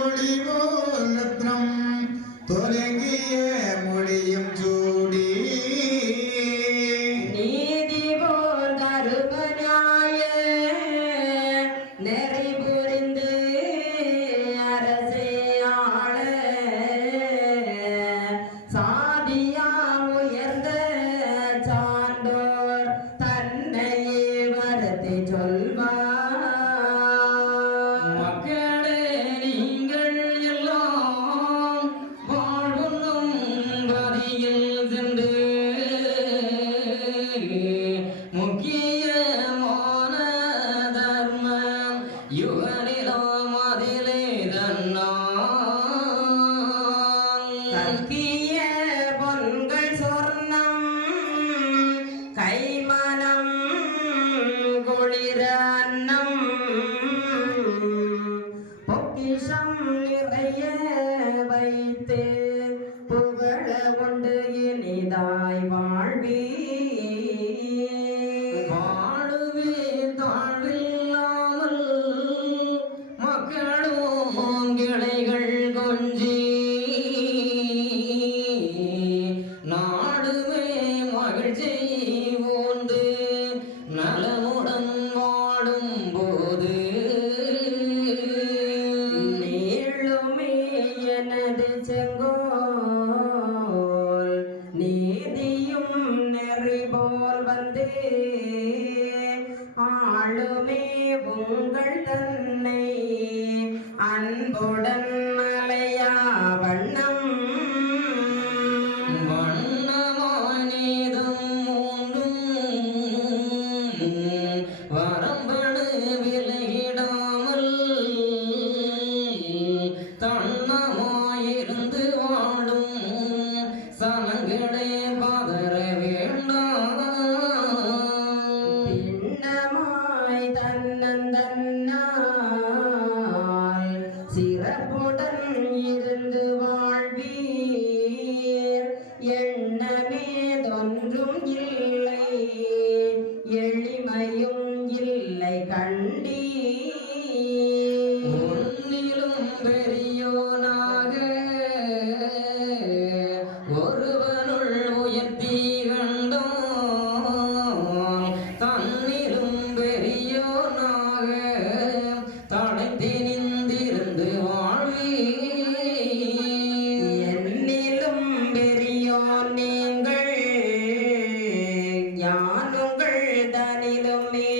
മുടി പോലത്രം തൊലകിയ മുടിയും ചൂ நெஞ்சை ஊந்து நலமுடன் மாடும் போது நீளுமே எனது செங்கோல் நீதியும் நெறி போல் வந்து. ஆளுமே உங்கள் தன்னை அன்புடன் 耶纳弥，怛陀尼。me